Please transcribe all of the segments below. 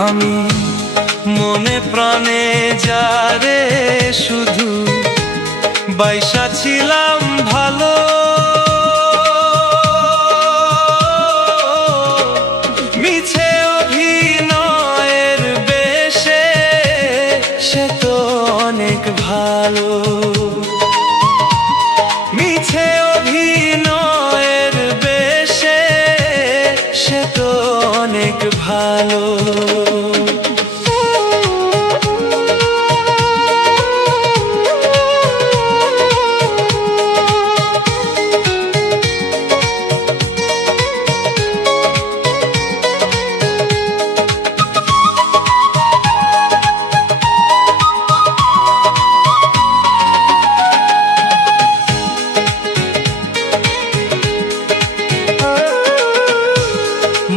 আমি মনে প্রাণে যারে শুধু বাইসা ছিলাম ভালো, মিছে অভিনয়ের বেশে সে তো অনেক ভালো। মিছে অভিনয়ের বেশে সে তো অনেক ভালো।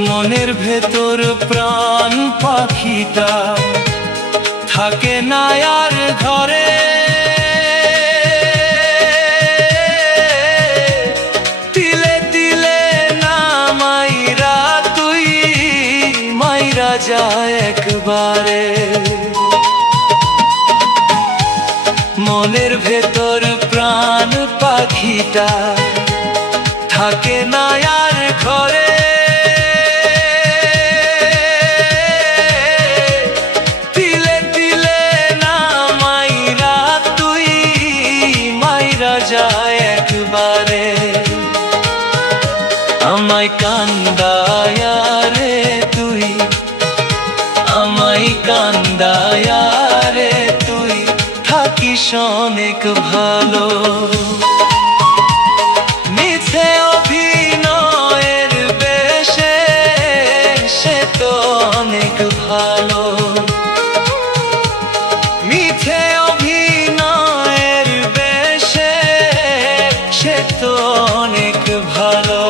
মনের ভেতর প্রাণ পাখিটা থাকে না আর ঘরে, তিলে তিলে না মাইরা তুই মাইরা যায় একবারে। মনের ভেতর প্রাণ পাখিটা থাকে না আর ঘরে, যায় একবারে। আমায় কান্দায়া রে তুই, আমায় কান্দায়া রে তুই থাকিস অনেক ভালো। মিছে অভিনয়ের বেশে সে তো অনেক ভালো। মিছে অভিনয়ের বেশে সে তো অনেক ভালো।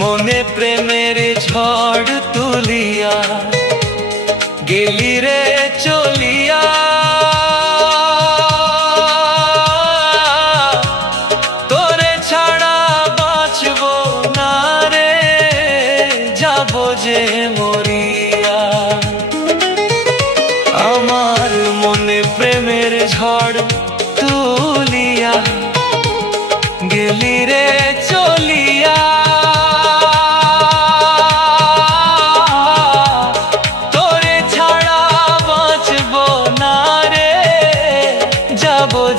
মনে প্রেমের ঝড় তুলিয়া গেলি রে চলিয়া, তোরে ছাড়া বাঁচব না রে যাব যে মরিয়া। আমার মনে প্রেমের ঝড় তুলিয়া গেলি রে চলিয়া,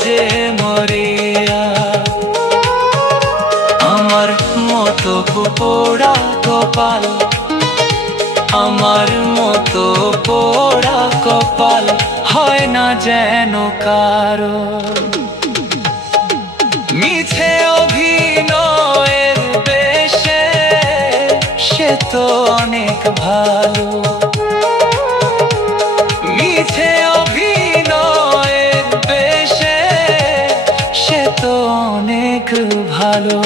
যে মরিয়া। আমার মতো পোড়া কপাল, আমার মতো পোড়া কপাল হয় না যেন কারো। মিছে অভিনয়ের বেশে সে তো অনেক ভালো। মিছে অভিনয়ের বেশে সে তো অনেক ভালো।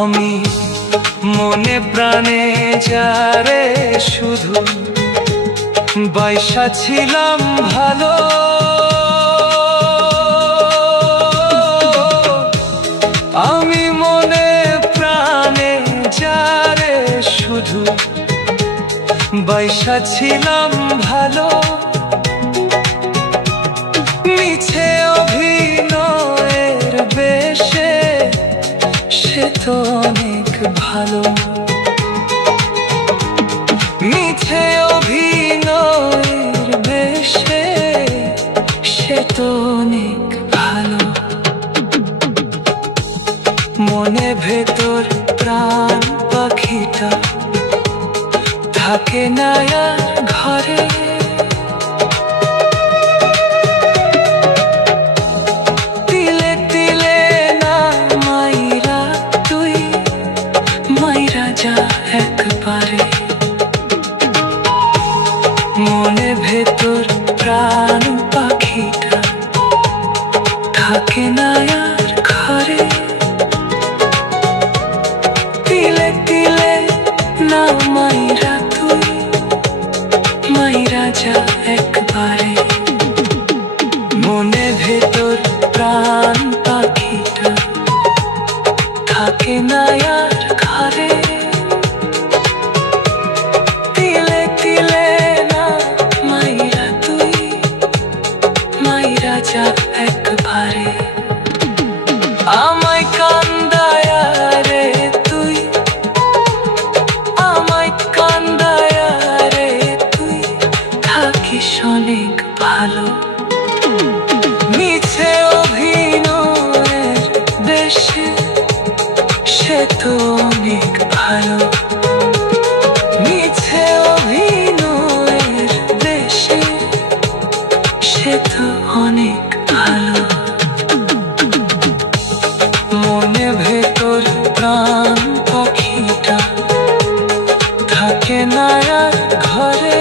আমি মনে প্রাণে যারে শুধু বাইসা ছিলাম ভালো, আমি মনে প্রাণে যারে শুধু বাইসা ছিলাম ভালো। মিছে অভিনয়ের বেশে সে তো অনেক ভালো। মিছে অভিনয়ের বেশে সে তো অনেক ভালো। মনে ভেতর প্রাণ পাখিটা থাকে না আর ঘরে। তিলে তিলে না মাইরা তুই মাইরা যা একবারে। মনে ভেতর প্রাণ পাখিটা থাকে না আর ঘরে। তিলে তিলে না মাইরা তুই মাইরা যা একবারে। মনে ভেতর প্রাণ পাখিটা থাকে না আর ঘরে। তিলে তিলে না মাইরা তুই মাইরা যা একবারে। আমায় কান্দায়া রে তুই আমায় কান্দায়া রে তুই থাকিস অনেক ভালো। মিছে অভিনয়ের দেশে সে তো অনেক ভালো। মিছে অভিনয়ের দেশে সে তো অনেক ভালো। মনে ভেতর প্রাণ পাখিটা থাকে না আর ঘরে।